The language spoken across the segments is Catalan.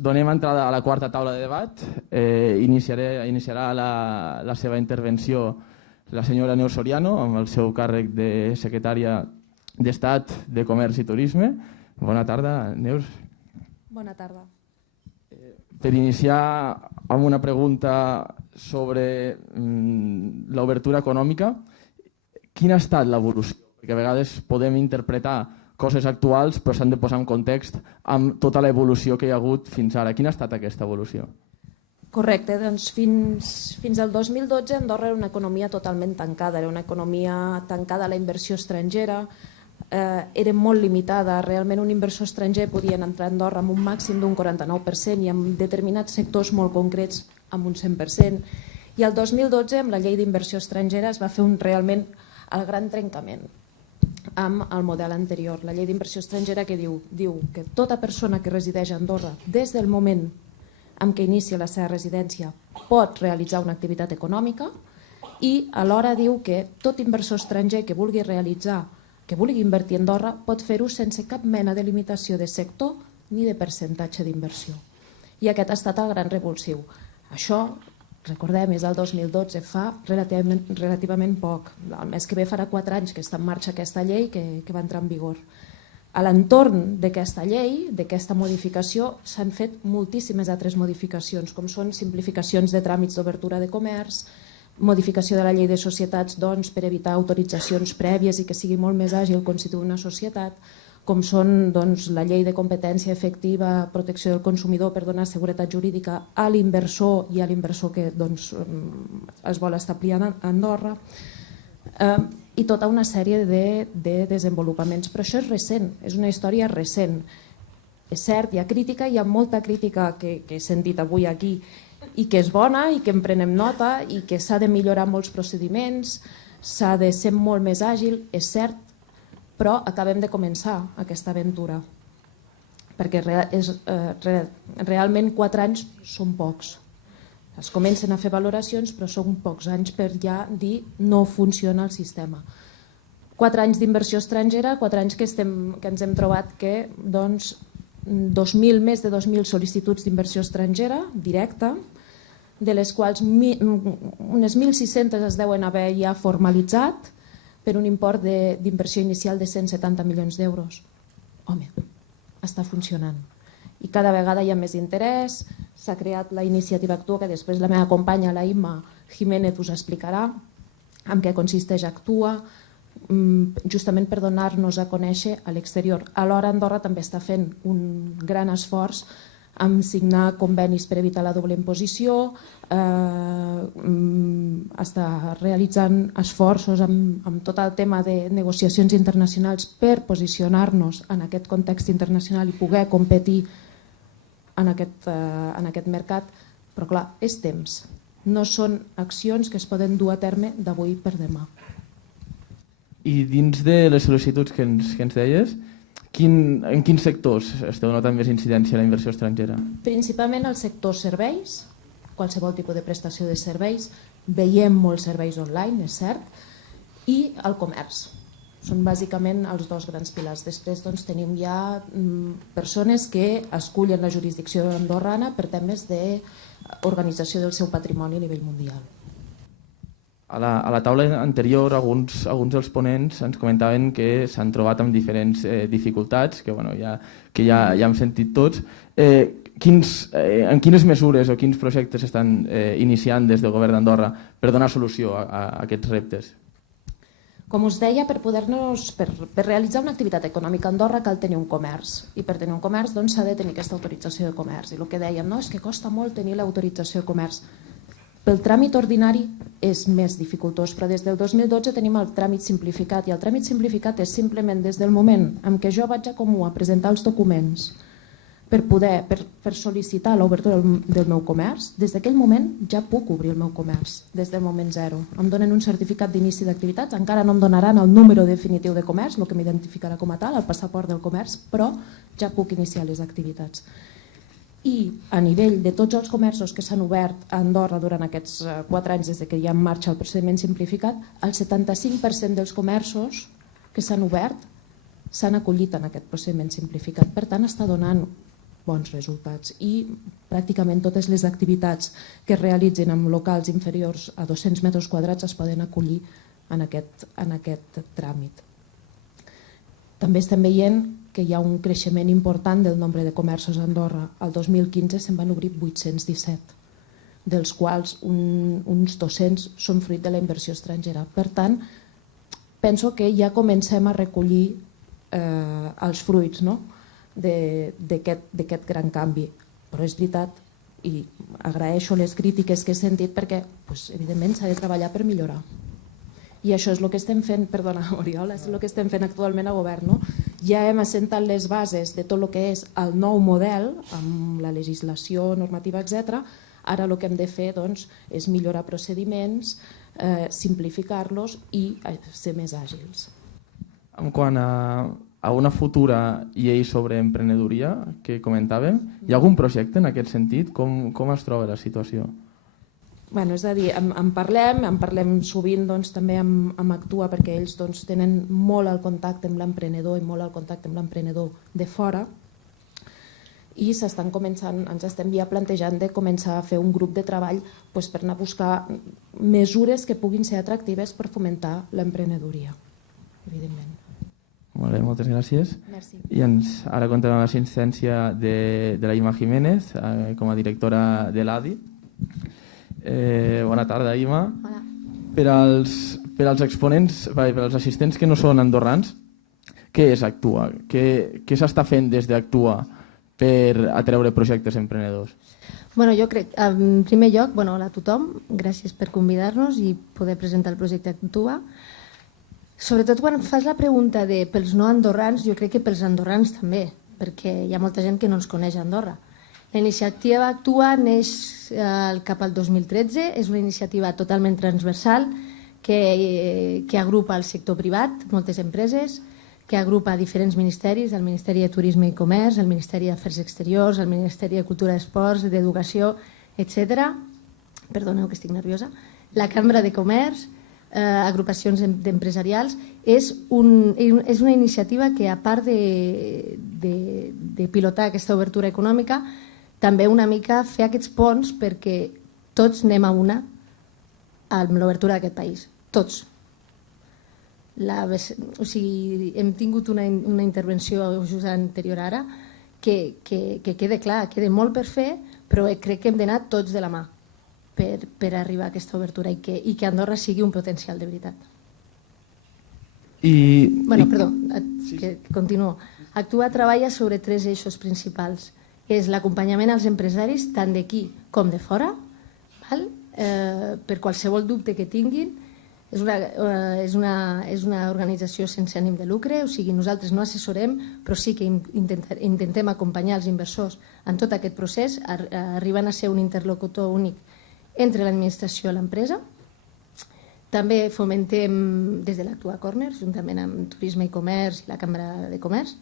donem entrada a la quarta taula de debat. Iniciarà la seva intervenció la senyora Neus Soriano amb el seu càrrec de secretària d'Estat de Comerç i Turisme. Bona tarda, Neus. Bona tarda. Per iniciar amb una pregunta sobre l'obertura econòmica, quina ha estat l'evolució? Perquè a vegades podem interpretar coses actuals però s'han de posar en context amb tota l'evolució que hi ha hagut fins ara. Quina ha estat aquesta evolució? Correcte, doncs fins al 2012 Andorra era una economia totalment tancada, era una economia tancada a la inversió estrangera, era molt limitada, realment un inversor estranger podia entrar a Andorra amb un màxim d'un 49% i en determinats sectors molt concrets amb un 100%. I el 2012 amb la llei d'inversió estrangera es va fer realment el gran trencament amb el model anterior. La llei d'inversió estrangera que diu que tota persona que resideix a Andorra des del moment en què inicia la seva residència pot realitzar una activitat econòmica i alhora diu que tot inversor estranger que vulgui invertir a Andorra pot fer-ho sense cap mena de limitació de sector ni de percentatge d'inversió. I aquest ha estat el gran revulsiu. Això, recordem, és el 2012, fa relativament poc. El mes que ve farà 4 anys que està en marxa aquesta llei que va entrar en vigor. A l'entorn d'aquesta llei, d'aquesta modificació, s'han fet moltíssimes altres modificacions, com són simplificacions de tràmits d'obertura de comerç, modificació de la llei de societats per evitar autoritzacions prèvies i que sigui molt més àgil constituir una societat, com són la llei de competència efectiva, protecció del consumidor per donar seguretat jurídica a l'inversor i a l'inversor que es vol establir a Andorra, i tota una sèrie de desenvolupaments. Però això és recent, és una història recent. És cert, hi ha crítica, hi ha molta crítica que he sentit avui aquí i que és bona i que en prenem nota i que s'ha de millorar molts procediments, s'ha de ser molt més àgil, és cert, però acabem de començar aquesta aventura, perquè realment 4 anys són pocs. Es comencen a fer valoracions, però són pocs anys per ja dir no funciona el sistema. 4 anys d'inversió estrangera, 4 anys que ens hem trobat que més de 2.000 sol·licituds d'inversió estrangera directa, de les quals unes 1.600 es deuen haver ja formalitzat per un import d'inversió inicial de 170 milions d'euros. Home, està funcionant. I cada vegada hi ha més interès, s'ha creat la iniciativa Actua, que després la meva companya, la Imma Jiménez, us explicarà en què consisteix Actua, justament per donar-nos a conèixer a l'exterior. Alhora Andorra també està fent un gran esforç en signar convenis per evitar la doble imposició, està realitzant esforços amb tot el tema de negociacions internacionals per posicionar-nos en aquest context internacional i poder competir en aquest mercat, però clar, és temps. No són accions que es poden dur a terme d'avui per demà. I dins de les sol·licituds que ens deies, en quins sectors esteu notant més incidència a la inversió estrangera? Principalment al sector serveis, qualsevol tipus de prestació de serveis, veiem molts serveis online, és cert, i el comerç. Són bàsicament els dos grans pilars. Després tenim ja persones que escullen la jurisdicció andorrana per temes d'organització del seu patrimoni a nivell mundial. A la taula anterior, alguns dels ponents ens comentaven que s'han trobat amb diferents dificultats, que ja hem sentit tots. En quines mesures o quins projectes s'estan iniciant des del govern d'Andorra per donar solució a aquests reptes? Com us deia, per realitzar una activitat econòmica a Andorra cal tenir un comerç, i per tenir un comerç s'ha de tenir aquesta autorització de comerç. I el que dèiem és que costa molt tenir l'autorització de comerç. Pel tràmit ordinari és més dificultós, però des del 2012 tenim el tràmit simplificat, i el tràmit simplificat és simplement des del moment en què jo vaig a Comú a presentar els documents per sol·licitar l'obertura del meu comerç, des d'aquell moment ja puc obrir el meu comerç, des del moment zero. Em donen un certificat d'inici d'activitats, encara no em donaran el número definitiu de comerç, el que m'identificarà com a tal, el passaport del comerç, però ja puc iniciar les activitats. I a nivell de tots els comerços que s'han obert a Andorra durant aquests 4 anys des que hi ha en marxa el procediment simplificat, el 75% dels comerços que s'han obert s'han acollit en aquest procediment simplificat. Per tant, està donant bons resultats. I pràcticament totes les activitats que es realitzen en locals inferiors a 200 metres quadrats es poden acollir en aquest tràmit. També estem veient que hi ha un creixement important del nombre de comerços a Andorra. El 2015 se'n van obrir 817, dels quals uns 200 són fruit de la inversió estrangera. Per tant, penso que ja comencem a recollir els fruits d'aquest gran canvi. Però és veritat, i agraeixo les crítiques que he sentit perquè evidentment s'ha de treballar per millorar. I això és el que estem fent, perdona Oriol, és el que estem fent actualment a govern. Ja hem assentat les bases de tot el que és el nou model, amb la legislació, normativa, etc. Ara el que hem de fer és millorar procediments, simplificar-los i ser més àgils. En quant a una futura llei sobre emprenedoria que comentàvem, hi ha algun projecte en aquest sentit? Com es troba la situació? És a dir, en parlem sovint també amb Actua perquè ells tenen molt el contacte amb l'emprenedor i molt el contacte amb l'emprenedor de fora i ens estem ja plantejant de començar a fer un grup de treball per anar a buscar mesures que puguin ser atractives per fomentar l'emprenedoria, evidentment. Molt bé, moltes gràcies. Merci. I ara comptem amb l'assistència de la Ima Jiménez com a directora de l'ADI. Bona tarda, Ima. Hola. Per als exponents, per als assistents que no són andorrans, què és Actua? Què s'està fent des d'Actua per atreure projectes emprenedors? Jo crec, en primer lloc, hola a tothom, gràcies per convidar-nos i poder presentar el projecte Actua. Sobretot quan fas la pregunta de pels no andorrans, jo crec que pels andorrans també, perquè hi ha molta gent que no ens coneix a Andorra. La iniciativa Actua neix cap al 2013, és una iniciativa totalment transversal que agrupa el sector privat, moltes empreses, que agrupa diferents ministeris, el Ministeri de Turisme i Comerç, el Ministeri d'Afers Exteriors, el Ministeri de Cultura i Esports, d'Educació, etc. Perdoneu que estic nerviosa. La Cambra de Comerç, agrupacions d'empresarials. És una iniciativa que, a part de pilotar aquesta obertura econòmica, també una mica fer aquests ponts perquè tots anem a una amb l'obertura d'aquest país. Tots. Hem tingut una intervenció just anterior ara que queda clar, queda molt per fer, però crec que hem d'anar tots de la mà per arribar a aquesta obertura i que Andorra sigui un potencial de veritat. Continuo. Actua treballa sobre 3 eixos principals. És l'acompanyament als empresaris tant d'aquí com de fora, per qualsevol dubte que tinguin. És una organització sense ànim de lucre, o sigui, nosaltres no assessorem, però sí que intentem acompanyar els inversors en tot aquest procés, arribant a ser un interlocutor únic entre l'administració i l'empresa. També fomentem des de l'Actua Corner, juntament amb Turisme i Comerç i la Cambra de Comerç,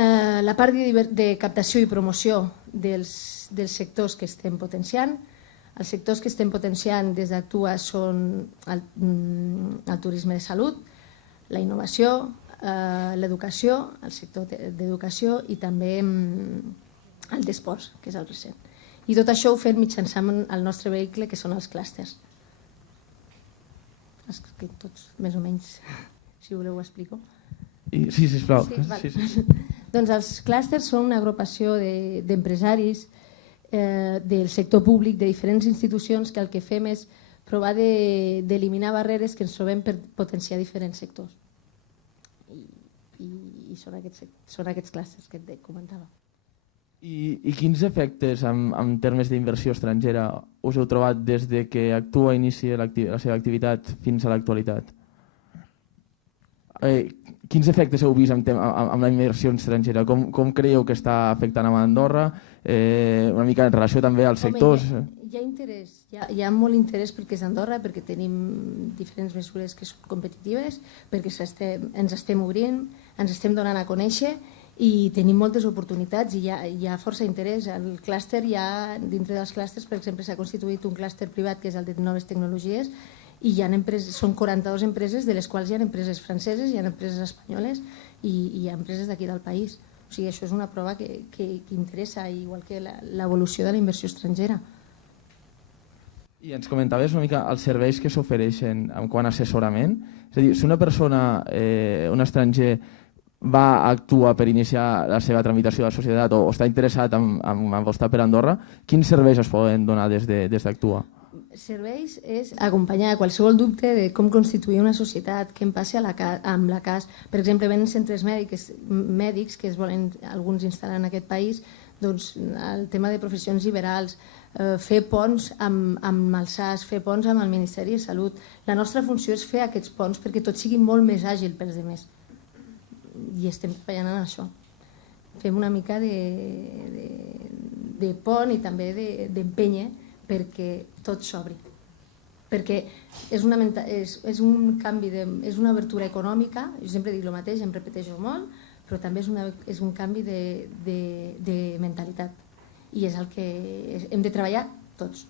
la part de captació i promoció dels sectors que estem potenciant. Els sectors que estem potenciant des d'Actua són el turisme de salut, la innovació, l'educació, el sector d'educació i també el d'esports, que és el recent. I tot això ho fem mitjançant el nostre vehicle, que són els clústers. Tots, més o menys, si voleu ho explico. Sí, sisplau. Doncs els clústers són una agrupació d'empresaris del sector públic, de diferents institucions, que el que fem és provar d'eliminar barreres que ens trobem per potenciar diferents sectors. I són aquests clústers que et comentava. I quins efectes en termes d'inversió estrangera us heu trobat des de que Actua inicia la seva activitat fins a l'actualitat? Quins efectes heu vist amb la inversió estrangera? Com creieu que està afectant a Andorra? Una mica en relació també als sectors? Hi ha interès, hi ha molt interès perquè és Andorra, perquè tenim diferents mesures que són competitives, perquè ens estem obrint, ens estem donant a conèixer i tenim moltes oportunitats i hi ha força interès. El clúster, dintre dels clústers, per exemple, s'ha constituït un clúster privat que és el de noves tecnologies i són 42 empreses, de les quals hi ha empreses franceses, hi ha empreses espanyoles i hi ha empreses d'aquí del país. O sigui, això és una prova que interessa, igual que l'evolució de la inversió estrangera. I ens comentaves una mica els serveis que s'ofereixen en quant a assessorament. És a dir, si una persona, un estranger, va actuar per iniciar la seva tramitació de la societat o està interessat en apostar per Andorra, quins serveis es poden donar des d'Actua? Serveis és acompanyar qualsevol dubte de com constituir una societat, què em passi amb la CAS. Per exemple, venen centres mèdics que es volen alguns instal·lar en aquest país, doncs el tema de professions liberals, fer ponts amb el SAS, fer ponts amb el Ministeri de Salut. La nostra funció és fer aquests ponts perquè tot sigui molt més àgil pels altres. I estem treballant en això. Fem una mica de pont i també d'empènyer perquè tot s'obri. Perquè és un canvi, és una obertura econòmica, jo sempre dic el mateix, em repeteixo molt, però també és un canvi de mentalitat. I és el que hem de treballar tots.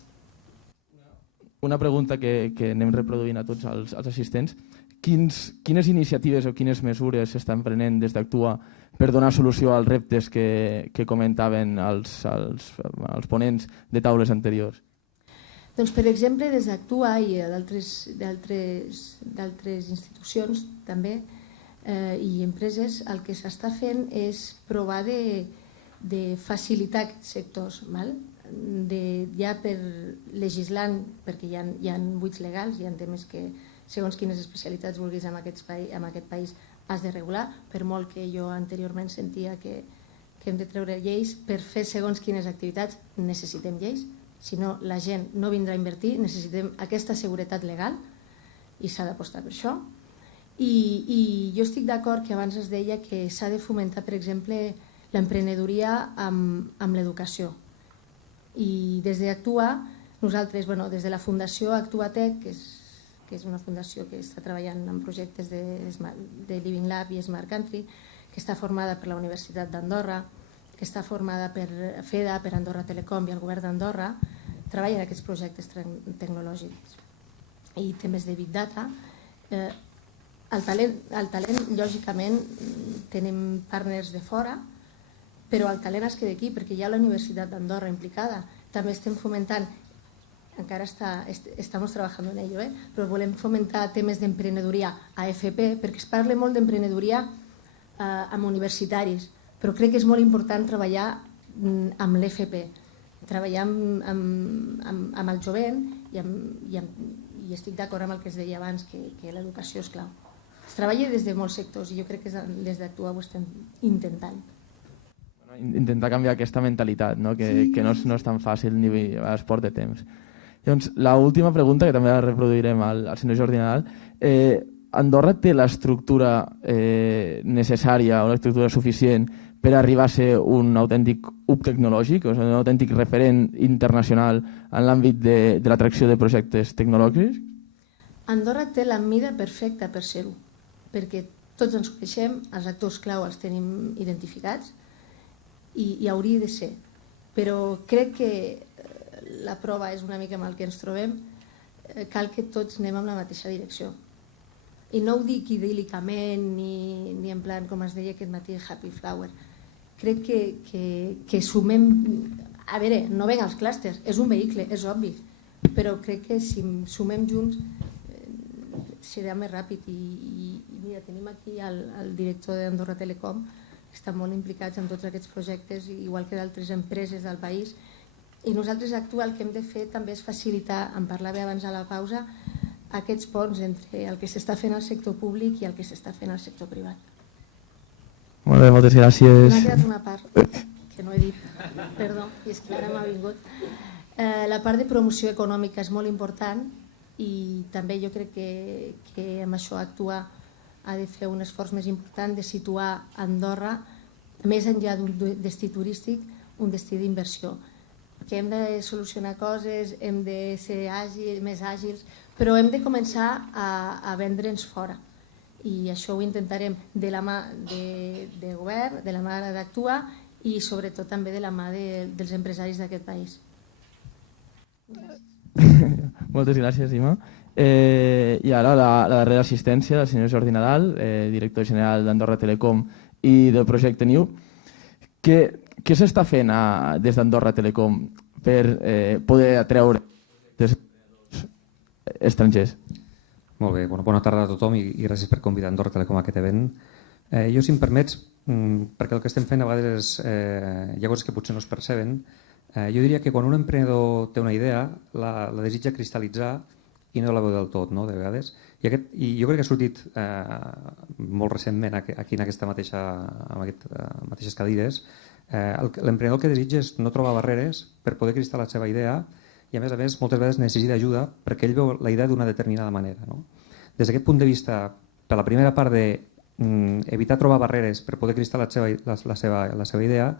Una pregunta que anem reproduint a tots els assistents. Quines iniciatives o quines mesures s'estan prenent des d'Actua per donar solució als reptes que comentaven els ponents de taules anteriors? Doncs, per exemple, des d'Actua i d'altres institucions també i empreses, el que s'està fent és provar de facilitar aquests sectors, ja per legislant, perquè hi ha buits legals, hi ha temes que segons quines especialitats vulguis en aquest país has de regular, per molt que jo anteriorment sentia que hem de treure lleis per fer segons quines activitats, necessitem lleis. Si no, la gent no vindrà a invertir, necessitem aquesta seguretat legal i s'ha d'apostar per això. I jo estic d'acord que abans es deia que s'ha de fomentar, per exemple, l'emprenedoria amb l'educació. I des d'Actua, nosaltres, des de la Fundació Actuatec, que és una fundació que està treballant en projectes de Living Lab i Smart Country, que està formada per la Universitat d'Andorra, que està formada per FEDA, per Andorra Telecom i el govern d'Andorra, treballa en aquests projectes tecnològics i temes de Big Data. El talent, lògicament, tenim partners de fora, però el talent es queda aquí perquè hi ha la Universitat d'Andorra implicada. També estem fomentant, encara estamos trabajando en ello, però volem fomentar temes d'emprenedoria a FP, perquè es parla molt d'emprenedoria amb universitaris, però crec que és molt important treballar amb l'FP, treballar amb el jovent i estic d'acord amb el que es deia abans, que l'educació és clau. Es treballa des de molts sectors i jo crec que des d'Actua ho estem intentant. Intentar canviar aquesta mentalitat, que no és tan fàcil ni a l'esport de temps. Llavors, l'última pregunta, que també la reproduirem al senyor Jordi Nadal. Andorra té l'estructura necessària o l'estructura suficient per arribar a ser un autèntic hub tecnològic, o sigui, un autèntic referent internacional en l'àmbit de l'atracció de projectes tecnològics? Andorra té la mida perfecta per ser-ho, perquè tots ens coneixem, els actors clau els tenim identificats i hauria de ser. Però crec que la prova és una mica amb el que ens trobem, cal que tots anem en la mateixa direcció. I no ho dic idíl·licament ni en plan, com es deia aquest matí, happy flower. Crec que sumem... A veure, no ven els clústers, és un vehicle, és obvi, però crec que si sumem junts serà més ràpid. I mira, tenim aquí el director d'Andorra Telecom, que està molt implicats en tots aquests projectes, igual que d'altres empreses del país. I nosaltres el que hem de fer també és facilitar, en parlava abans a la pausa, aquests ponts entre el que s'està fent al sector públic i el que s'està fent al sector privat. Molt bé, moltes gràcies. M'ha quedat una part que no he dit, perdó, i és que ara m'ha vingut. La part de promoció econòmica és molt important i també jo crec que amb això Actua ha de fer un esforç més important de situar Andorra, més enllà d'un destí turístic, un destí d'inversió. Que hem de solucionar coses, hem de ser més àgils, però hem de començar a vendre'ns fora. I això ho intentarem de la mà de govern, de la mà d'Actua i sobretot també de la mà dels empresaris d'aquest país. Moltes gràcies, Ima. I ara la darrera assistència del senyor Jordi Nadal, director general d'Andorra Telecom i del projecte New. Què s'està fent des d'Andorra Telecom per poder atreure estrangers? Molt bé, bona tarda a tothom i gràcies per convidar Andorra Telecom a aquest event. Jo, si em permets, perquè el que estem fent a vegades hi ha coses que potser no es perceben, jo diria que quan un emprenedor té una idea, la desitja cristal·litzar i no la veu del tot, no? De vegades. I jo crec que ha sortit molt recentment aquí en aquestes mateixes cadires. L'emprenedor el que desitja és no trobar barreres per poder cristal·lar la seva idea i a més, moltes vegades necessita ajuda perquè ell veu la idea d'una determinada manera. No? Des d'aquest punt de vista, per la primera part d'evitar trobar barreres per poder cristal·lar la seva idea,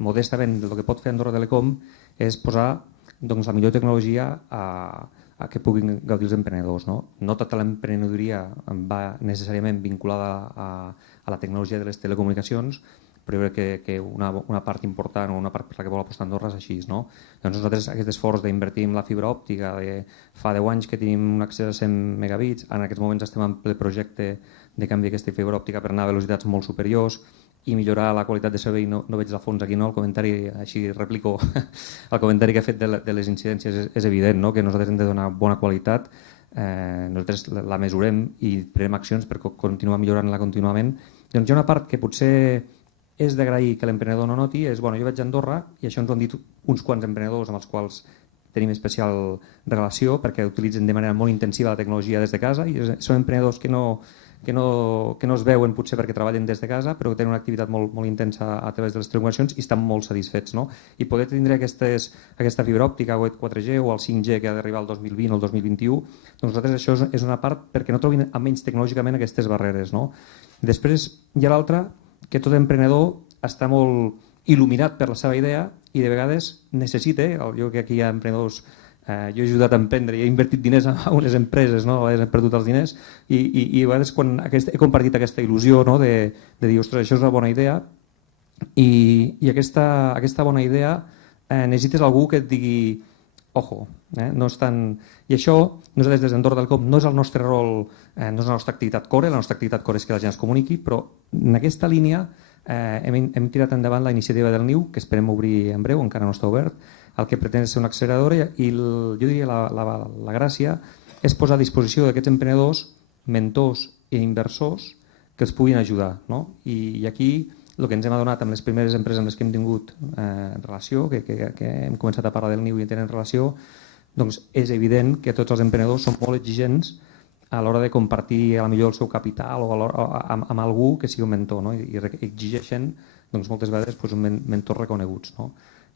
modestament el que pot fer Andorra Telecom és posar la millor tecnologia a que puguin gaudir els emprenedors. No tota l'emprenedoria va necessàriament vinculada a la tecnologia de les telecomunicacions, però jo crec que una part important o una part per la que vol apostar Andorra és així. No? Doncs nosaltres aquest esforç d'invertir en la fibra òptica, fa 10 anys que tenim un accés a 100 megabits, en aquests moments estem en ple projecte de canvi d'aquesta fibra òptica per anar a velocitats molt superiors i millorar la qualitat de servei. No veig al fons aquí, no? El comentari, així replico el comentari que ha fet de les incidències, és evident, no? Que nosaltres hem de donar bona qualitat, nosaltres la mesurem i prenem accions per continuar millorant-la contínuament. Doncs hi ha una part que potser és d'agrair que l'emprenedor no noti, és, jo vaig a Andorra i això ens ho han dit uns quants emprenedors amb els quals tenim especial relació perquè utilitzen de manera molt intensiva la tecnologia des de casa i són emprenedors que no es veuen potser perquè treballen des de casa però que tenen una activitat molt intensa a través de les telecomunicacions i estan molt satisfets. No? I poder tindre aquesta fibra òptica o el 4G o el 5G que ha d'arribar el 2020 o el 2021, doncs nosaltres això és una part perquè no trobin almenys tecnològicament aquestes barreres. No? Després hi ha l'altra, que tot emprenedor està molt il·luminat per la seva idea i de vegades necessita, jo que aquí hi ha emprenedors, jo he ajudat a emprendre i he invertit diners a unes empreses, no? A vegades he perdut els diners i a vegades quan he compartit aquesta il·lusió, no? de dir, ostres, això és una bona idea i aquesta bona idea necessites algú que et digui ojo, no és tan... I això, nosaltres des d'Andorra Telecom no és el nostre rol, no és la nostra activitat core, la nostra activitat core és que la gent es comuniqui, però en aquesta línia hem tirat endavant la iniciativa del NIU, que esperem obrir en breu, encara no està obert, el que pretén ser una acceleradora i jo diria la gràcia és posar a disposició d'aquests emprenedors, mentors i inversors que els puguin ajudar. No? I aquí el que ens hem adonat amb les primeres empreses amb les que hem tingut relació, que hem començat a parlar del NIU i tenen relació, doncs és evident que tots els emprenedors són molt exigents a l'hora de compartir a la millor el seu capital o amb algú que sigui un mentor, no? I exigeixen moltes vegades mentors reconeguts. No?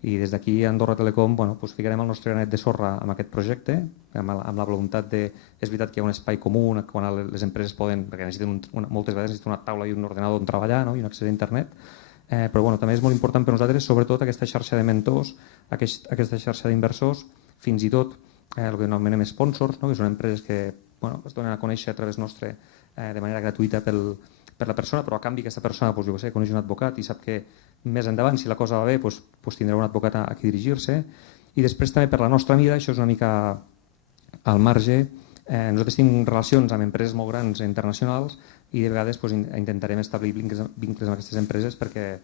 I des d'aquí a Andorra Telecom ficarem el nostre granet de sorra amb aquest projecte, amb la voluntat de... És veritat que hi ha un espai comú quan les empreses poden, perquè moltes vegades necessiten una taula i un ordenador on treballar, no? I un accés a internet, però també és molt important per nosaltres, sobretot aquesta xarxa de mentors, aquesta xarxa d'inversors, fins i tot el que anomenem sponsors, no? Que són empreses que es donen a conèixer a través nostre de manera gratuïta per la persona, però a canvi aquesta persona coneix un advocat i sap que més endavant, si la cosa va bé, tindrà un advocat a qui dirigir-se. I després també per la nostra mida, això és una mica al marge, nosaltres tenim relacions amb empreses molt grans internacionals i de vegades intentarem establir vincles amb aquestes empreses perquè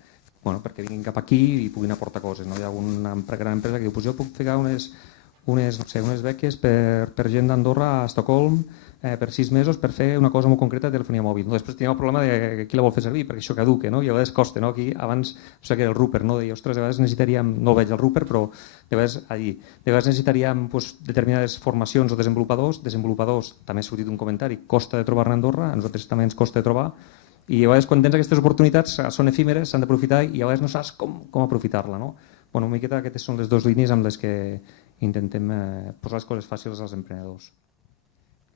vinguin cap aquí i puguin aportar coses. Hi ha una gran empresa que diu, jo puc ficar unes beques per gent d'Andorra a Estocolm per 6 mesos per fer una cosa molt concreta de telefonia mòbil. Després tenim el problema de qui la vol fer servir perquè això caduca, no? I a vegades costa. No? Aquí abans, que era el Rupert, no? Deia, ostres, a vegades necessitaríem, no el veig el Rupert, però de vegades necessitaríem determinades formacions o desenvolupadors, també ha sortit un comentari, costa de trobar-ne a Andorra, a nosaltres també ens costa de trobar, i a vegades quan tens aquestes oportunitats són efímeres, s'han d'aprofitar i a vegades no saps com aprofitar-la. No? Una miqueta aquestes són les dues línies amb les que intentem posar les coses fàcils als emprenedors.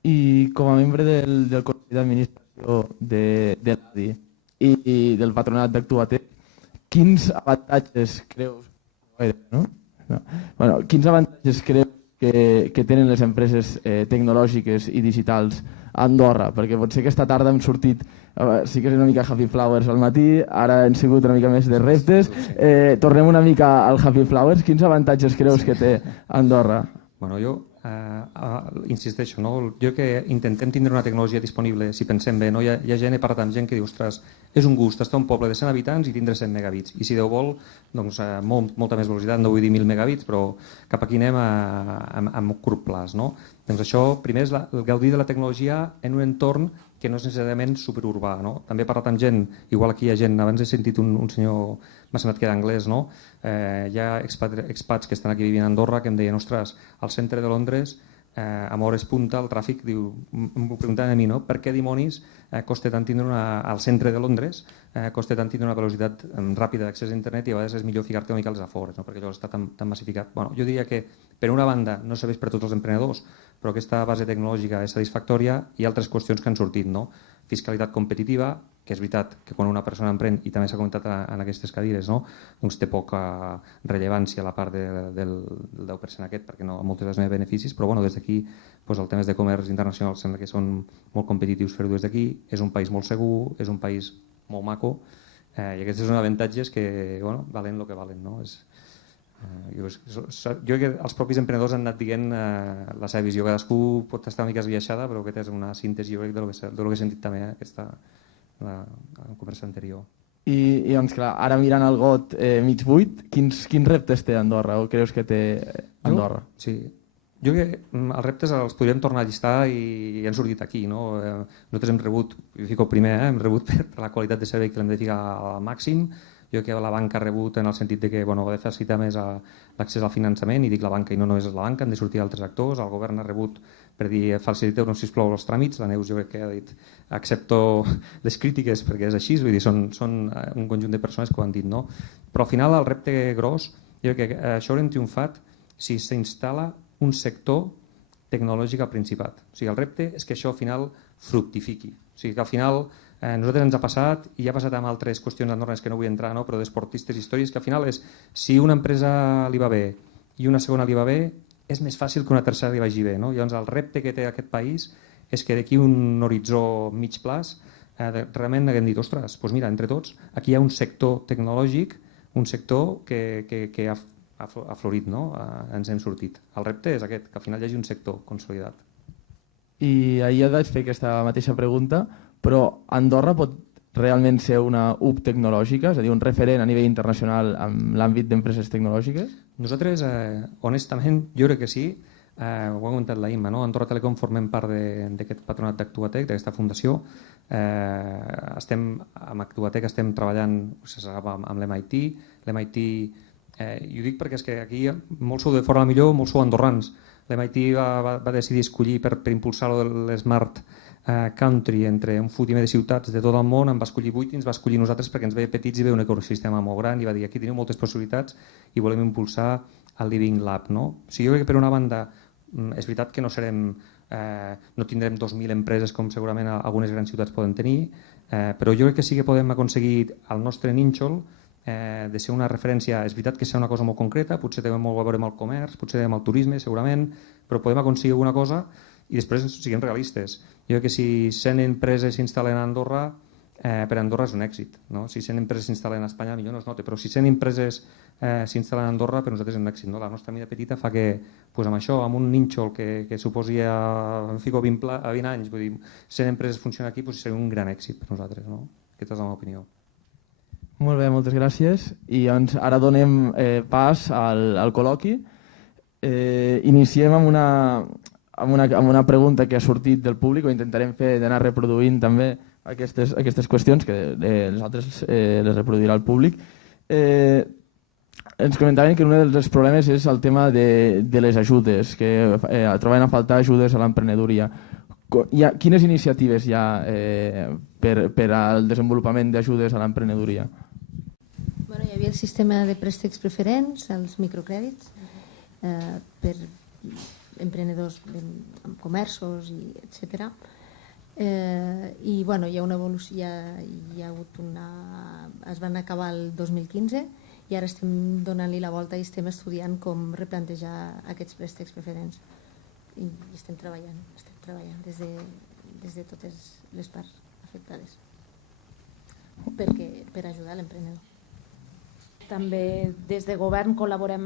I com a membre del Consell d'Administració de l'ADI i del Patronat d'Actuatec, quins avantatges creus quins avantatges creus que tenen les empreses tecnològiques i digitals a Andorra? Perquè potser aquesta tarda hem sortit, sí que és una mica Happy Flowers al matí, ara hem sigut una mica més de reptes. Tornem una mica al Happy Flowers. Quins avantatges creus que té Andorra? Jo insisteixo, no? Jo que intentem tindre una tecnologia disponible, si pensem bé, no? Hi ha gent, he parlat amb gent que diu, ostres, és un gust estar a un poble de 100 habitants i tindre 100 megabits, i si Déu vol, doncs molta més velocitat, no vull dir 1.000 megabits, però cap aquí anem a curt plaç, no? Doncs això, primer, és el gaudir de la tecnologia en un entorn que no és necessàriament superurbà, no? També he parlat amb gent, igual aquí hi ha gent, abans he sentit un senyor, m'ha semblat que era anglès, no? Hi ha expats que estan aquí vivint a Andorra que em deien, ostres, al centre de Londres, a hores punta, el tràfic, diu, m'ho preguntaven a mi, no? Per què dimonis costa tant tindre al centre de Londres, costa tant tindre una velocitat ràpida d'accés a internet i a vegades és millor ficar-te una mica als afores, no? Perquè allò està tan massificat. Bueno, jo diria que, per una banda, no serveix per tots els emprenedors, però aquesta base tecnològica és satisfactòria i altres qüestions que han sortit, no? Fiscalitat competitiva, que és veritat que quan una persona emprèn, i també s'ha comentat en aquestes cadires, no? Doncs té poca rellevància la part del 10% aquest, perquè no, moltes vegades no hi ha beneficis, però bueno, des d'aquí doncs el tema de comerç internacional sembla que són molt competitius fer-ho des d'aquí, és un país molt segur, és un país molt maco, i aquests són avantatges que bueno, valen el que valen, no? Jo crec que els propis emprenedors han anat dient la seva visió, cadascú pot estar una mica esbiaixada, però aquesta és una síntesi, jo crec, del que he sentit també en conversa anterior. I doncs clar, ara mirant el got mig buit, quins reptes té Andorra o creus que té Andorra? Sí, jo crec que els reptes els podríem tornar a llistar i han sortit aquí, no? Nosaltres hem rebut, jo fico primer, hem rebut per la qualitat de servei que l'hem de ficar al màxim. Jo crec que la banca ha rebut en el sentit de que ha de facilitar més l'accés al finançament, i dic la banca i no només la banca, han de sortir altres actors. El govern ha rebut per dir faciliteu-nos sisplau els tràmits. La Neus jo crec que ha dit accepto les crítiques perquè és així, vull dir, són un conjunt de persones que ho han dit, no? Però al final el repte gros, jo crec que això haurem triomfat si s'instal·la un sector tecnològic al Principat. O sigui, el repte és que això al final fructifiqui. O sigui, que al final a nosaltres ens ha passat, i ha passat amb altres qüestions andorranes que no vull entrar, no? Però d'esportistes històrics, que al final és, si una empresa li va bé i una segona li va bé, és més fàcil que una tercera li vagi bé, no? Llavors el repte que té aquest país és que d'aquí un horitzó mig plaç realment haguem dit, ostres, doncs mira, entre tots, aquí hi ha un sector tecnològic, un sector que ha florit, no? Ens hem sortit. El repte és aquest, que al final hi hagi un sector consolidat. I ahir vaig fer aquesta mateixa pregunta, però Andorra pot realment ser una hub tecnològica, és a dir, un referent a nivell internacional en l'àmbit d'empreses tecnològiques? Nosaltres, honestament, jo crec que sí. Ho ha comentat la Imma, no? Andorra Telecom formem part d'aquest patronat d'Actuatec, d'aquesta fundació. Amb Actuatec estem treballant amb l'MIT. L'MIT, i ho dic perquè és que aquí molts sou de fora, millor, molts sou andorrans. L'MIT va decidir escollir per impulsar l'Smart Country entre un fotimer de ciutats de tot el món, en va escollir 8 i ens va escollir nosaltres perquè ens veia petits i veia un ecosistema molt gran i va dir aquí teniu moltes possibilitats i volem impulsar el Living Lab, no? O sigui, jo crec que per una banda és veritat que no tindrem 2.000 empreses com segurament algunes grans ciutats poden tenir, però jo crec que sí que podem aconseguir el nostre nínxol de ser una referència. És veritat que serà una cosa molt concreta, potser té molt a veure amb el comerç, potser amb el turisme segurament, però podem aconseguir alguna cosa i després siguem realistes. Jo crec que si 100 empreses s'instal·len a Andorra, per Andorra és un èxit, no? Si 100 empreses s'instal·len a Espanya millor no es nota, però si 100 empreses s'instal·len a Andorra, per nosaltres és un èxit, no? La nostra mida petita fa que amb això, amb un nínxol que suposi a 20 anys, vull dir, 100 empreses funcionen aquí, seria un gran èxit per nosaltres, no? Aquesta és la meva opinió. Molt bé, moltes gràcies. I doncs ara donem pas al col·loqui. Iniciem amb una pregunta que ha sortit del públic, o intentarem d'anar reproduint també aquestes qüestions, que nosaltres les reproduirà el públic. Ens comentaven que un dels problemes és el tema de les ajudes, que troben a faltar ajudes a l'emprenedoria. Quines iniciatives hi ha per al desenvolupament d'ajudes a l'emprenedoria? Hi havia el sistema de préstecs preferents, els microcrèdits, per emprenedors amb comerços, etc. I hi ha una evolució, es van acabar el 2015 i ara estem donant-li la volta i estem estudiant com replantejar aquests préstecs preferents. I estem treballant des de totes les parts afectades per ajudar l'emprenedor. També des de govern col·laborem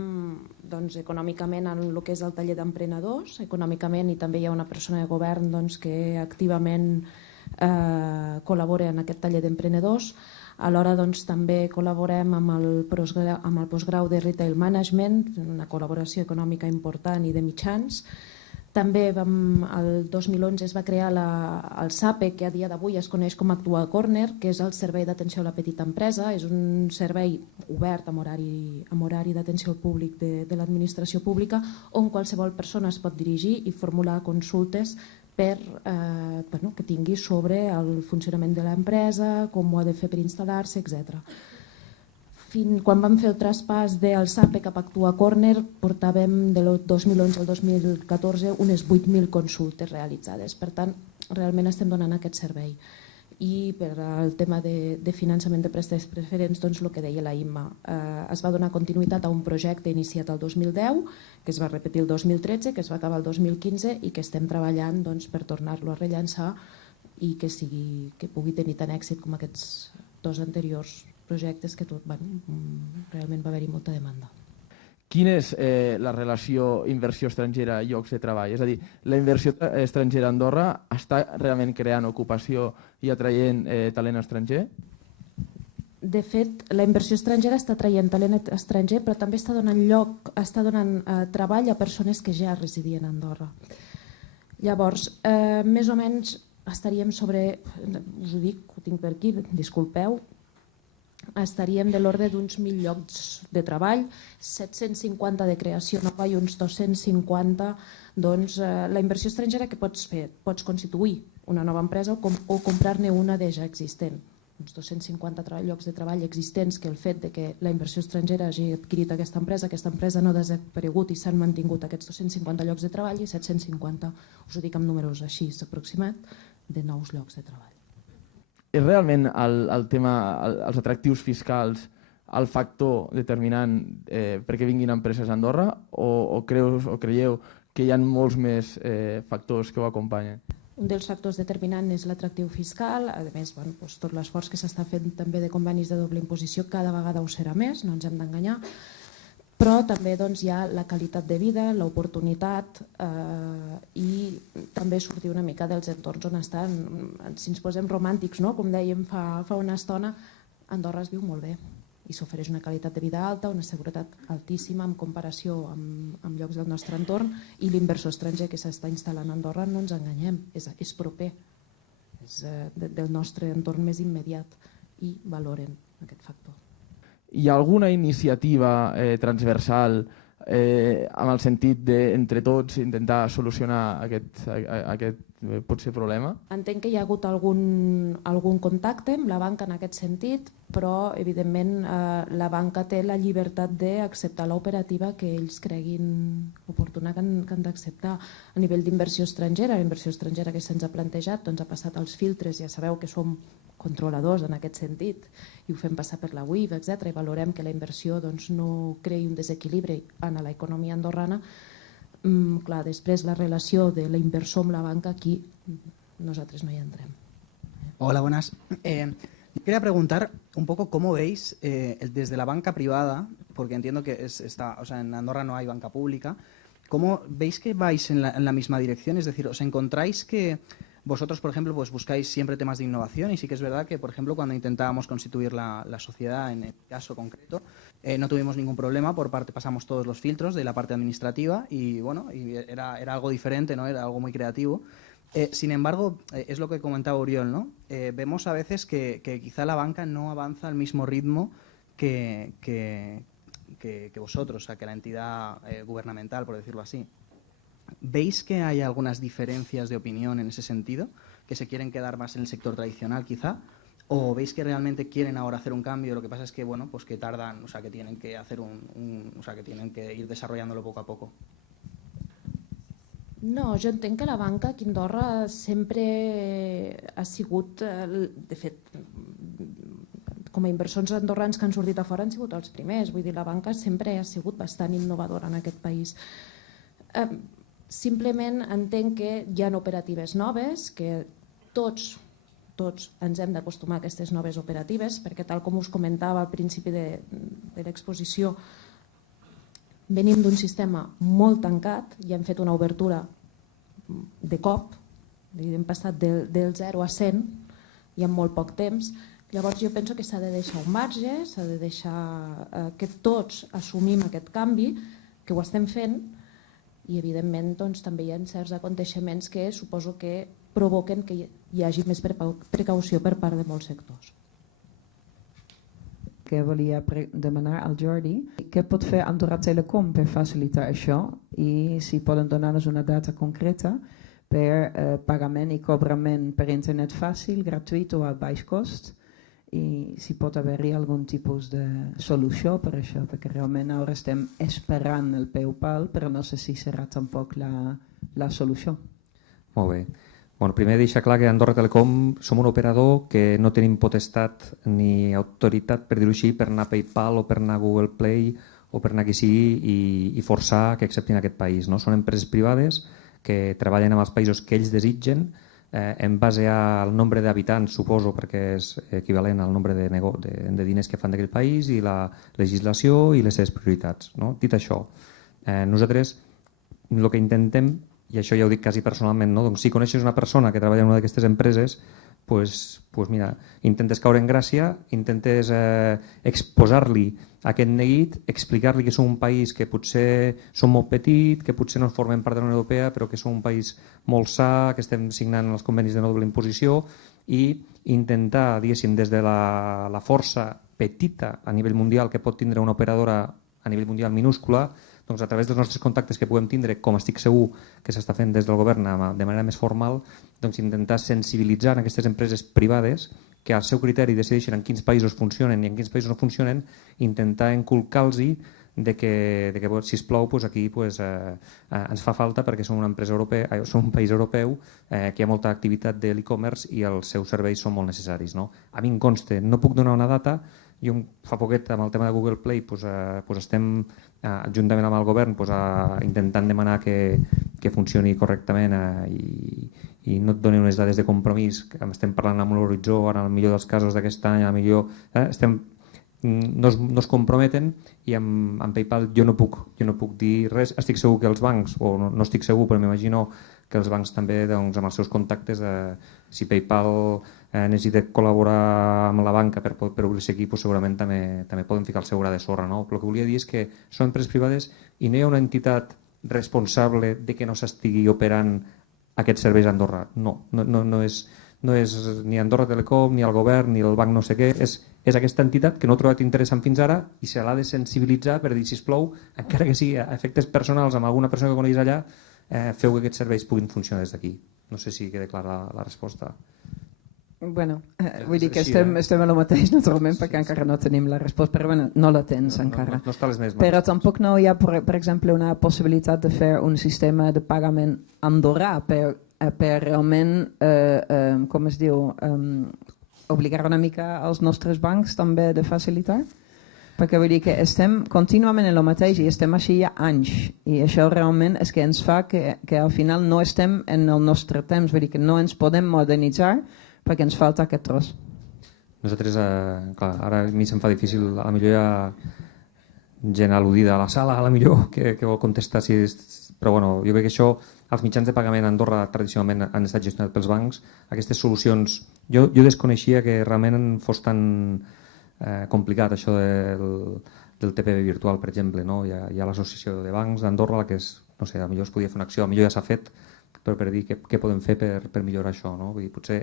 econòmicament en el que és el taller d'emprenedors, econòmicament, i també hi ha una persona de govern que activament col·labora en aquest taller d'emprenedors. Alhora també col·laborem amb el postgrau de Retail Management, una col·laboració econòmica important i de mitjans. També el 2011 es va crear el SAPE, que a dia d'avui es coneix com Actua Corner, que és el Servei d'Atenció a la Petita Empresa. És un servei obert amb horari d'atenció al públic de l'administració pública, on qualsevol persona es pot dirigir i formular consultes que tingui sobre el funcionament de l'empresa, com ho ha de fer per instal·lar-se, etc. Quan vam fer el traspàs del SAPE cap a Actua Corner, portàvem del 2011 al 2014 unes 8.000 consultes realitzades. Per tant, realment estem donant aquest servei. I per al tema de finançament de préstecs preferents, el que deia la Imma, es va donar continuïtat a un projecte iniciat el 2010, que es va repetir el 2013, que es va acabar el 2015 i que estem treballant per tornar-lo a rellançar i que pugui tenir tant èxit com aquests dos anteriors projectes, que realment va haver-hi molta demanda. Quina és la relació inversió estrangera i llocs de treball? És a dir, la inversió estrangera a Andorra està realment creant ocupació i atraient talent estranger? De fet, la inversió estrangera està traient talent estranger, però també està donant treball a persones que ja residien a Andorra. Llavors, més o menys estaríem sobre, us ho dic, ho tinc per aquí, disculpeu, estaríem de l'ordre d'uns 1.000 llocs de treball, 750 de creació nova i uns 250. La inversió estrangera que pots fer? Pots constituir una nova empresa o comprar-ne una de ja existent. Uns 250 llocs de treball existents, que el fet de que la inversió estrangera hagi adquirit aquesta empresa no ha desaparegut i s'han mantingut aquests 250 llocs de treball, i 750, us ho dic amb números així aproximat, de nous llocs de treball. És realment el tema, els atractius fiscals, el factor determinant perquè vinguin empreses a Andorra, o creieu que hi ha molts més factors que ho acompanyen? Un dels factors determinants és l'atractiu fiscal. A més, tot l'esforç que s'està fent també de convenis de doble imposició cada vegada ho serà més, no ens hem d'enganyar, però també hi ha la qualitat de vida, l'oportunitat i també sortir una mica dels entorns on estan. Si ens posem romàntics, com dèiem fa una estona, Andorra es viu molt bé i s'ofereix una qualitat de vida alta, una seguretat altíssima en comparació amb llocs del nostre entorn, i l'inversor estranger que s'està instal·lant a Andorra, no ens enganyem, és proper, és del nostre entorn més immediat, i valoren aquest factor. Hi ha alguna iniciativa transversal amb el sentit d'entre tots intentar solucionar aquest potser problema? Entenc que hi ha hagut algun contacte amb la banca en aquest sentit, però evidentment la banca té la llibertat d'acceptar l'operativa que ells creguin oportuna que han d'acceptar. A nivell d'inversió estrangera, la inversió estrangera que se'ns ha plantejat ha passat els filtres, ja sabeu que som controladors en aquest sentit i ho fem passar per la UIF, etc. I valorem que la inversió no creï un desequilibri en l'economia andorrana. Clar, després la relació de l'inversor amb la banca, aquí nosaltres no hi entrem. Hola, buenas. Quería preguntar un poco cómo veis desde la banca privada, porque entiendo que en Andorra no hay banca pública, ¿cómo veis que vais en la misma dirección? Es decir, ¿os encontráis que vosotros, por ejemplo, pues buscáis siempre temas de innovación? Y sí que es verdad que, por ejemplo, cuando intentábamos constituir la sociedad, en el caso concreto, no tuvimos ningún problema, pasamos todos los filtros de la parte administrativa y bueno, era algo diferente, ¿no? Era algo muy creativo. Sin embargo, es lo que comentaba Oriol, ¿no? Vemos a veces que quizá la banca no avanza al mismo ritmo que vosotros, o sea, que la entidad gubernamental, por decirlo así. ¿Veis que hay algunas diferencias de opinión en ese sentido? ¿Que se quieren quedar más en el sector tradicional quizá? ¿O veis que realmente quieren ahora hacer un cambio? Lo que pasa es que, bueno, pues que tardan, o sea, que tienen que hacer o sea, que tienen que ir desarrollándolo poco a poco. No, jo entenc que la banca aquí a Andorra sempre ha sigut, de fet, com a inversors andorrans que han sortit a fora han sigut els primers. Vull dir, la banca sempre ha sigut bastant innovadora en aquest país. Simplement entenc que hi ha operatives noves que tots tots ens hem d'acostumar a aquestes noves operatives, perquè tal com us comentava al principi de l'exposició, venim d'un sistema molt tancat i hem fet una obertura de cop, hem passat del 0 a 100 i en molt poc temps. Llavors jo penso que s'ha de deixar un marge, s'ha de deixar que tots assumim aquest canvi, que ho estem fent, i evidentment doncs, també hi ha certs aconteixements que suposo que provoquen que hi hagi més precaució per part de molts sectors. Que volia demanar al Jordi què pot fer Andorra Telecom per facilitar això i si poden donar-nos una data concreta per pagament i cobrament per internet fàcil, gratuït o a baix cost, i si pot haver-hi algun tipus de solució per això, perquè realment ara estem esperant el PayPal, però no sé si serà tampoc la solució. Molt bé. Bueno, primer deixar clar que Andorra Telecom som un operador que no tenim potestat ni autoritat, per dir-ho així, per anar a PayPal o per anar a Google Play o per anar a qui sigui i forçar que acceptin aquest país. No? Són empreses privades que treballen amb els països que ells desitgen en base al nombre d'habitants, suposo, perquè és equivalent al nombre de diners que fan d'aquell país i la legislació i les seves prioritats. No? Dit això, nosaltres el que intentem, i això ja ho dic quasi personalment, no? Doncs si coneixes una persona que treballa en una d'aquestes empreses, pues mira, intentes caure en gràcia, intentes exposar-li aquest neguit, explicar-li que som un país que potser som molt petit, que potser no formem part de la Unió Europea, però que som un país molt sa, que estem signant els convenis de no doble imposició, i intentar, diguéssim, des de la força petita a nivell mundial que pot tindre una operadora a nivell mundial minúscula, doncs a través dels nostres contactes que puguem tindre, com estic segur que s'està fent des del govern de manera més formal, doncs intentar sensibilitzar aquestes empreses privades que al seu criteri decideixen en quins països funcionen i en quins països no funcionen, intentar inculcar-los que sisplau, aquí ens fa falta perquè som una empresa europea, som un país europeu que hi ha molta activitat de l'e-commerce i els seus serveis són molt necessaris. No? A mi em consta, no puc donar una data, jo fa poquet amb el tema de Google Play estem juntament amb el govern intentant demanar que funcioni correctament i no et doni unes dades de compromís, que estem parlant amb l'horitzó, en el millor dels casos d'aquest any, no es comprometen i amb PayPal jo no puc dir res. Estic segur que els bancs, o no estic segur però m'imagino que els bancs també amb els seus contactes, si PayPal necessita col·laborar amb la banca per obrir-se aquí, segurament també poden ficar el seu gra de sorra. No? Però el que volia dir és que són empreses privades i no hi ha una entitat responsable de que no s'estigui operant aquests serveis a Andorra. No és ni Andorra Telecom, ni el govern, ni el banc no sé què, és aquesta entitat que no ha trobat interessant fins ara i se l'ha de sensibilitzar per dir, sisplau, encara que sigui a efectes personals amb alguna persona que coneix allà, feu que aquests serveis puguin funcionar des d'aquí. No sé si queda clara la resposta. Bueno, vull dir que estem a lo mateix naturalment perquè encara no tenim la resposta, però bueno, no la tens encara. No està les més però tampoc no hi ha, per exemple, una possibilitat de fer un sistema de pagament andorrà per realment, com es diu, obligar una mica als nostres bancs també de facilitar? Perquè vull dir que estem contínuament en el mateix i estem així ja anys i això realment és que ens fa que al final no estem en el nostre temps, vull dir que no ens podem modernitzar perquè ens falta aquest tros. Nosaltres, clar, ara a mi se'm fa difícil, a la millor hi ha gent al·ludida a la sala, a la millor, que vol contestar, però bueno, jo crec que això, els mitjans de pagament a Andorra tradicionalment han estat gestionats pels bancs. Aquestes solucions, jo desconeixia que realment fos tan complicat això del TPV virtual, per exemple. No? Hi ha l'associació de bancs d'Andorra, que és, no sé, potser es podia fer una acció, potser ja s'ha fet, però per dir què podem fer per millorar això. No? Vull dir, potser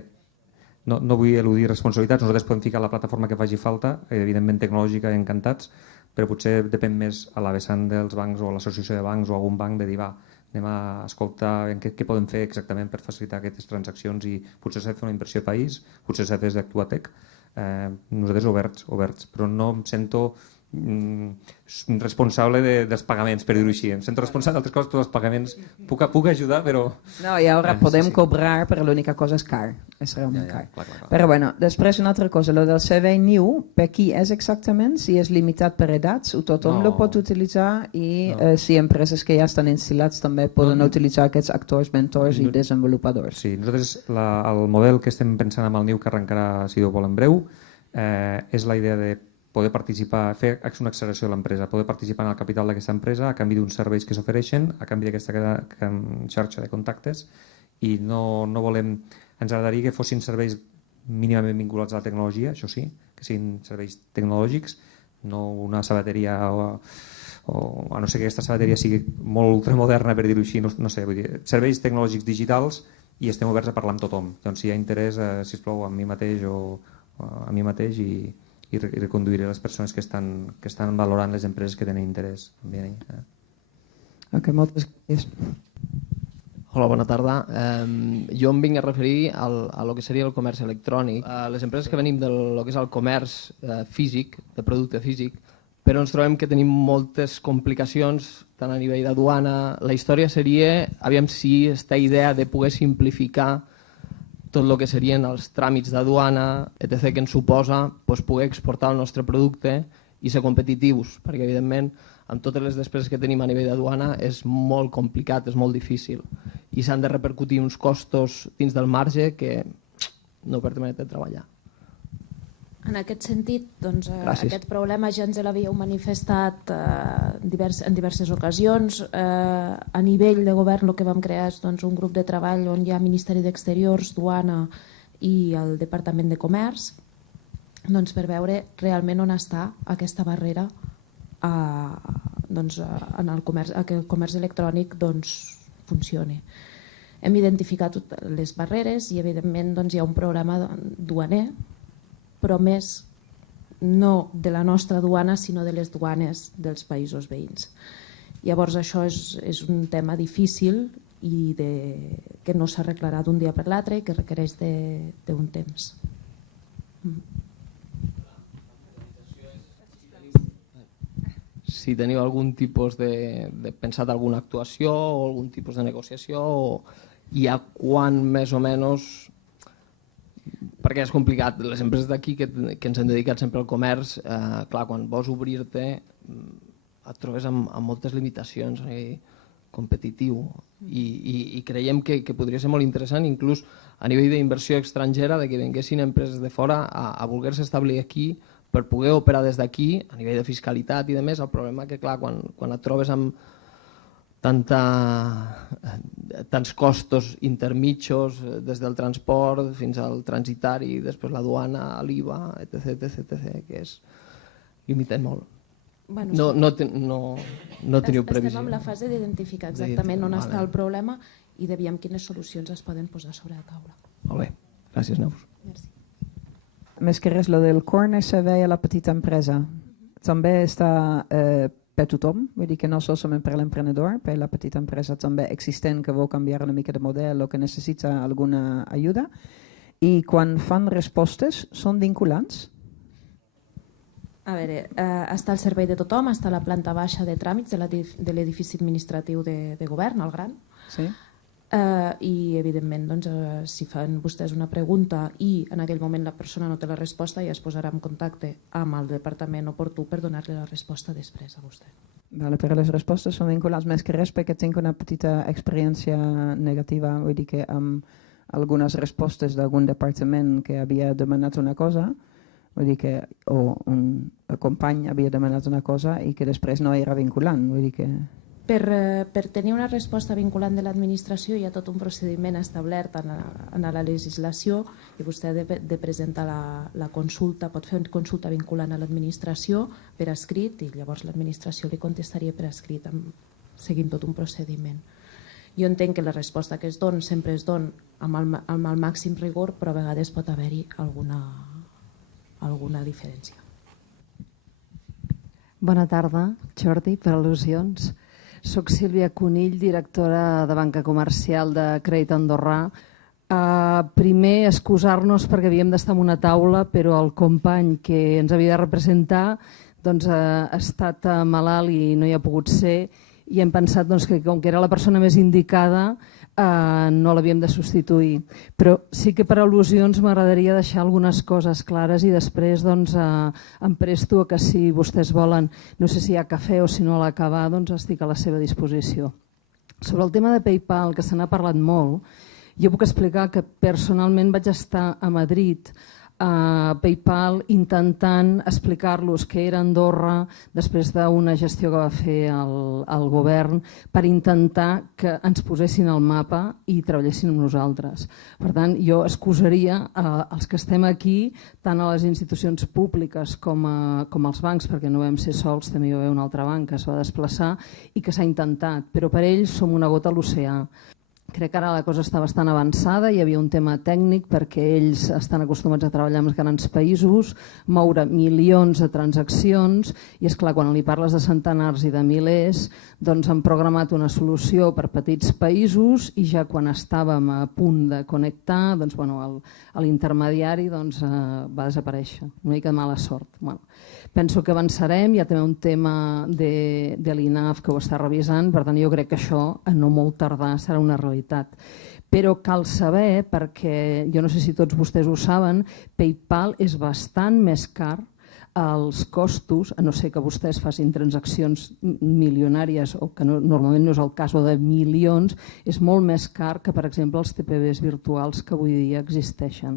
no vull eludir responsabilitats, nosaltres podem ficar la plataforma que faci falta, evidentment tecnològica, encantats, però potser depèn més a la vessant dels bancs o a l'associació de bancs o a algun banc de dir, anem a escoltar què podem fer exactament per facilitar aquestes transaccions i potser s'ha de fer una inversió de país, potser s'ha de fer des d'Actuatec. Nosaltres oberts, però no em sento responsable dels pagaments, per dir-ho així. Em sento responsable d'altres coses, tots els pagaments. Puc ajudar, però... No, i ara podem cobrar, però l'única cosa és car. És realment car. Clar. Però bueno, després una altra cosa, lo del servei new, per qui és exactament? Si és limitat per edats, o tothom lo pot utilitzar i si empreses que ja estan instal·lats també poden utilitzar aquests actors, mentors i desenvolupadors. Sí, nosaltres el model que estem pensant amb el new, que arrencarà, si Déu vol, en breu, és la idea de poder participar, fer una acceleració de l'empresa, poder participar en el capital d'aquesta empresa a canvi d'uns serveis que s'ofereixen, a canvi d'aquesta xarxa de contactes, i no volem... Ens agradaria que fossin serveis mínimament vinculats a la tecnologia, això sí, que siguin serveis tecnològics, no una sabateria o a no ser que aquesta sabateria sigui molt ultramoderna, per dir-ho així, no sé, vull dir, serveis tecnològics digitals, i estem oberts a parlar amb tothom. Doncs si hi ha interès, sisplau, a mi mateix i reconduiré les persones que estan valorant les empreses que tenen interès. Ok, moltes gràcies. Hola, bona tarda. Jo em vinc a referir a lo que seria el comerç electrònic. Les empreses que venim del que és el comerç físic, de producte físic, però ens trobem que tenim moltes complicacions, tant a nivell d'aduana. La història seria, aviam si aquesta idea de poder simplificar tot el que serien els tràmits d'aduana, etc., que ens suposa poder exportar el nostre producte i ser competitius, perquè evidentment amb totes les despeses que tenim a nivell d'aduana és molt complicat, és molt difícil, i s'han de repercutir uns costos dins del marge que no permeten treballar. En aquest sentit, doncs, aquest problema ja ens l'havíeu manifestat en diverses ocasions. A nivell de govern el que vam crear és un grup de treball on hi ha Ministeri d'Exteriors, Duana i el Departament de Comerç, per veure realment on està aquesta barrera en el comerç, que el comerç electrònic funcioni. Hem identificat les barreres i evidentment hi ha un programa duaner, però més no de la nostra duana sinó de les duanes dels països veïns. Llavors això és un tema difícil i que no s'arreglarà d'un dia per l'altre i que requereix d'un temps. Si teniu algun tipus de pensat alguna actuació o algun tipus de negociació i a quan més o menys, perquè és complicat, les empreses d'aquí que ens hem dedicat sempre al comerç, clar, quan vols obrir-te et trobes amb moltes limitacions competitiu i creiem que podria ser molt interessant inclús a nivell d'inversió estrangera de que vinguessin empreses de fora a voler-se establir aquí per poder operar des d'aquí a nivell de fiscalitat i de més. El problema que clar, quan et trobes amb tants costos intermitjos des del transport fins al transitari, després la duana, l'IVA, etc., que és limitat molt. No teniu previsió. Estem en la fase d'identificar exactament on està el problema i de veure quines solucions es poden posar sobre la taula. Molt bé, gràcies Neus. Merci. Més que res, lo del corner servei a la petita empresa també està per tothom, vull dir que no solament per l'emprenedor, per la petita empresa també existent que vol canviar una mica de model o que necessita alguna ajuda. I quan fan respostes, són vinculants? A veure, està el servei de tothom, està la planta baixa de tràmits de l'edifici administratiu de govern, el gran. Sí. I evidentment si fan vostès una pregunta i en aquell moment la persona no té la resposta ja es posarà en contacte amb el departament oportú per donar-li la resposta després a vostè. Vale, però les respostes són vinculants més que res perquè tinc una petita experiència negativa, vull dir que amb algunes respostes d'algun departament que havia demanat una cosa, vull dir que o un company havia demanat una cosa i que després no era vinculant, vull dir que... Per tenir una resposta vinculant de l'administració hi ha tot un procediment establert en la legislació i vostè ha de presentar la consulta, pot fer una consulta vinculant a l'administració per escrit i llavors l'administració li contestaria per escrit seguint tot un procediment. Jo entenc que la resposta que es dona sempre es dona amb el màxim rigor, però a vegades pot haver-hi alguna diferència. Bona tarda, Jordi, per al·lusions. Soc Sílvia Conill, directora de Banca Comercial de Crèdit Andorrà. Primer, excusar-nos perquè havíem d'estar en una taula, però el company que ens havia de representar doncs, ha estat malalt i no hi ha pogut ser, i hem pensat doncs, que com que era la persona més indicada no l'havíem de substituir. Però sí que per al·lusions m'agradaria deixar algunes coses clares i després doncs, em presto a que si vostès volen, no sé si hi ha cafè o si no a l'acabar, doncs estic a la seva disposició. Sobre el tema de PayPal, que se n'ha parlat molt, jo puc explicar que personalment vaig estar a Madrid a PayPal intentant explicar-los què era Andorra després d'una gestió que va fer el govern per intentar que ens posessin al mapa i treballessin amb nosaltres. Per tant, jo excusaria els que estem aquí, tant a les institucions públiques com als bancs, perquè no vam ser sols, també hi va haver un altre banc que es va desplaçar i que s'ha intentat, però per ells som una gota a l'oceà. Crec que ara la cosa està bastant avançada, hi havia un tema tècnic perquè ells estan acostumats a treballar amb els grans països, moure milions de transaccions i és clar, quan li parles de centenars i de milers, doncs han programat una solució per petits països i ja quan estàvem a punt de connectar, doncs, l'intermediari va desaparèixer, una mica de mala sort. Penso que avançarem, hi ha també un tema de l'INAF que ho està revisant, per tant jo crec que això no molt tardar serà una realitat. Però cal saber, perquè jo no sé si tots vostès ho saben, PayPal és bastant més car, els costos, a no ser que vostès facin transaccions milionàries o que normalment no és el cas, o de milions, és molt més car que, per exemple, els TPVs virtuals que avui dia existeixen.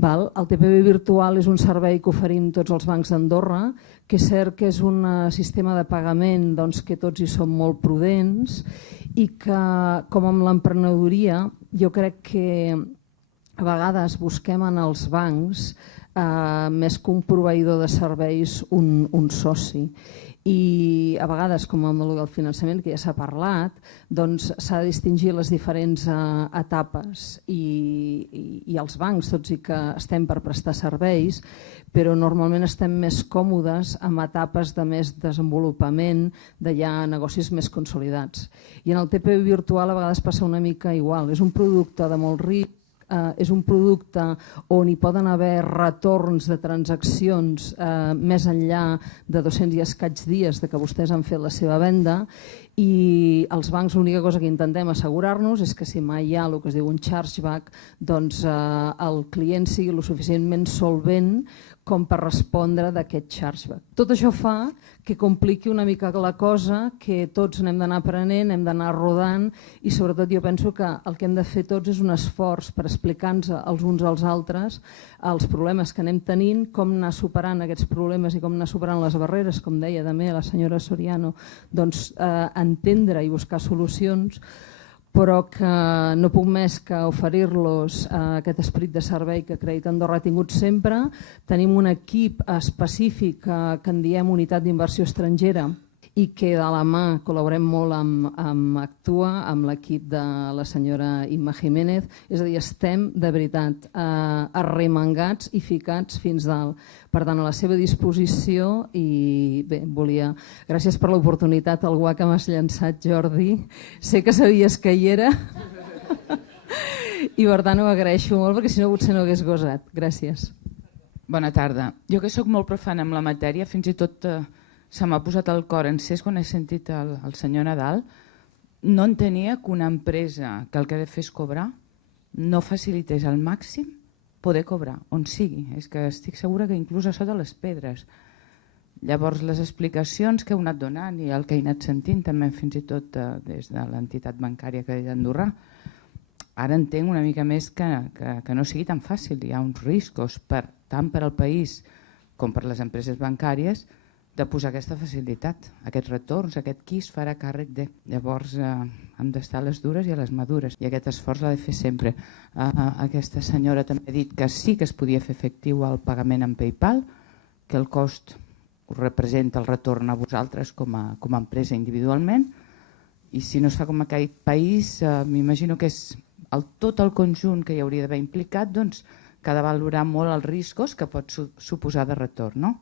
El TPV virtual és un servei que oferim tots els bancs d'Andorra, que és cert que és un sistema de pagament que tots hi som molt prudents i que, com amb l'emprenedoria, jo crec que a vegades busquem en els bancs més que un proveïdor de serveis un soci. I a vegades, com amb el finançament que ja s'ha parlat, s'ha de distingir les diferents etapes i els bancs, tots i que estem per prestar serveis, però normalment estem més còmodes amb etapes de més desenvolupament, de ja negocis més consolidats. I en el TPV virtual a vegades passa una mica igual, és un producte de molt risc, és un producte on hi poden haver retorns de transaccions més enllà de 200 i escaig dies de que vostès han fet la seva venda i els bancs l'única cosa que intentem assegurar-nos és que si mai hi ha el que es diu un chargeback, doncs el client sigui lo suficientment solvent com per respondre d'aquest chargeback. Tot això fa que compliqui una mica la cosa, que tots n'hem d'anar aprenent, hem d'anar rodant i sobretot jo penso que el que hem de fer tots és un esforç per explicar-nos els uns als altres els problemes que anem tenint, com anar superant aquests problemes i com anar superant les barreres, com deia també la senyora Soriano, doncs entendre i buscar solucions, però que no puc més que oferir-los aquest esperit de servei que Crèdit Andorra ha tingut sempre. Tenim un equip específic que en diem Unitat d'Inversió Estrangera i que de la mà col·laborem molt amb Actua, amb l'equip de la senyora Imma Jiménez, és a dir, estem de veritat arremangats i ficats fins dalt. Per tant, a la seva disposició i bé, gràcies per l'oportunitat, el guà que m'has llançat, Jordi. Sé que sabies que hi era i per tant ho agraeixo molt perquè si no potser no hagués gosat. Gràcies. Bona tarda. Jo que sóc molt profana amb la matèria, fins i tot se m'ha posat el cor encès quan he sentit el senyor Nadal. No entenia que una empresa que el que ha de fer és cobrar no facilités al màxim poder cobrar, on sigui. És que estic segura que inclús a sota les pedres. Llavors, les explicacions que heu anat donant i el que he anat sentint, també fins i tot des de l'entitat bancària que és Andorrà, ara entenc una mica més que no sigui tan fàcil. Hi ha uns riscos, tant per al país com per les empreses bancàries, de posar aquesta facilitat, aquests retorns, aquest qui es farà càrrec de. Llavors hem d'estar a les dures i a les madures i aquest esforç l'ha de fer sempre. Aquesta senyora també ha dit que sí que es podia fer efectiu el pagament en PayPal, que el cost us representa el retorn a vosaltres com a empresa individualment i si no es fa com aquell país, m'imagino que és tot el conjunt que hi hauria d'haver implicat, doncs que ha de valorar molt els riscos que pot suposar de retorn, no?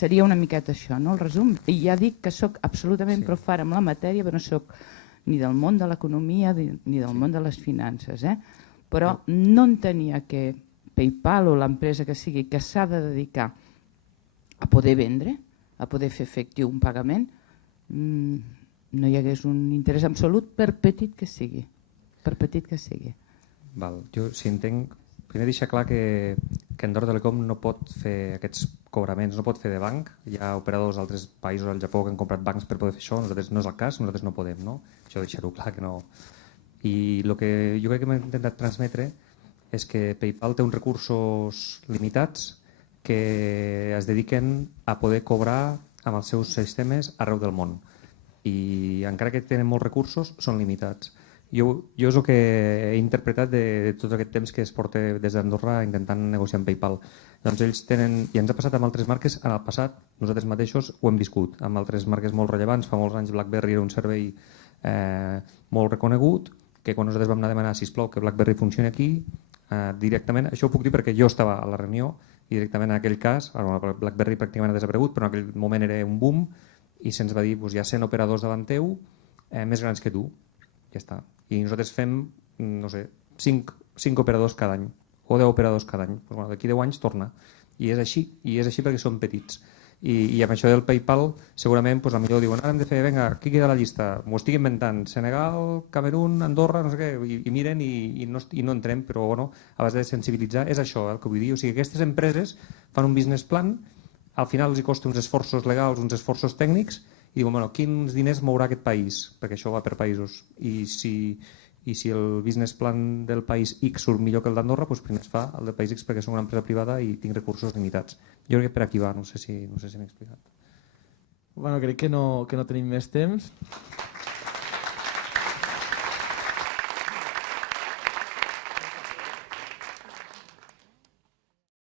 Seria una miqueta això, no? El resum. I ja dic que sóc absolutament profana amb la matèria, però no sóc ni del món de l'economia ni del món de les finances. Però no entenia que PayPal o l'empresa que sigui que s'ha de dedicar a poder vendre, a poder fer efectiu un pagament, no hi hagués un interès absolut, per petit que sigui. Per petit que sigui. Val. Jo, si entenc, primer deixar clar que Andorra Telecom no pot fer aquests cobraments, no pot fer de banc. Hi ha operadors d'altres països, al Japó, que han comprat bancs per poder fer això. Nosaltres no és el cas, nosaltres no podem, no? Això deixar-ho clar que no. I el que jo crec que m'he intentat transmetre és que PayPal té uns recursos limitats que es dediquen a poder cobrar amb els seus sistemes arreu del món. I encara que tenen molts recursos, són limitats. Jo és el que he interpretat de tot aquest temps que es porta des d'Andorra intentant negociar amb PayPal. Doncs ells tenen, i ens ha passat amb altres marques en el passat, nosaltres mateixos ho hem viscut, amb altres marques molt rellevants. Fa molts anys BlackBerry era un servei molt reconegut, que quan nosaltres vam anar a demanar, sisplau, que BlackBerry funcioni aquí, directament, això ho puc dir perquè jo estava a la reunió i directament en aquell cas, BlackBerry pràcticament ha desaparegut, però en aquell moment era un boom i se'ns va dir, hi ha 100 operadors davant teu més grans que tu, ja està. I nosaltres fem, no sé, 5 operadors cada any o 10 operadors cada any. D'aquí 10 anys torna. I és així perquè són petits. I amb això del PayPal segurament potser diuen ara hem de fer, vinga, aquí queda la llista, m'ho estic inventant, Senegal, Camerún, Andorra, no sé què, i miren i no entrem, però bueno, a base de sensibilitzar és això el que vull dir. O sigui, aquestes empreses fan un business plan, al final els hi costa uns esforços legals, uns esforços tècnics, i diuen, bueno, quins diners mourà aquest país? Perquè això va per països. I si el business plan del país X surt millor que el d'Andorra, doncs primer es fa el del país X perquè som una empresa privada i tinc recursos limitats. Jo crec que per aquí va, no sé si m'he explicat. Bueno, crec que no tenim més temps.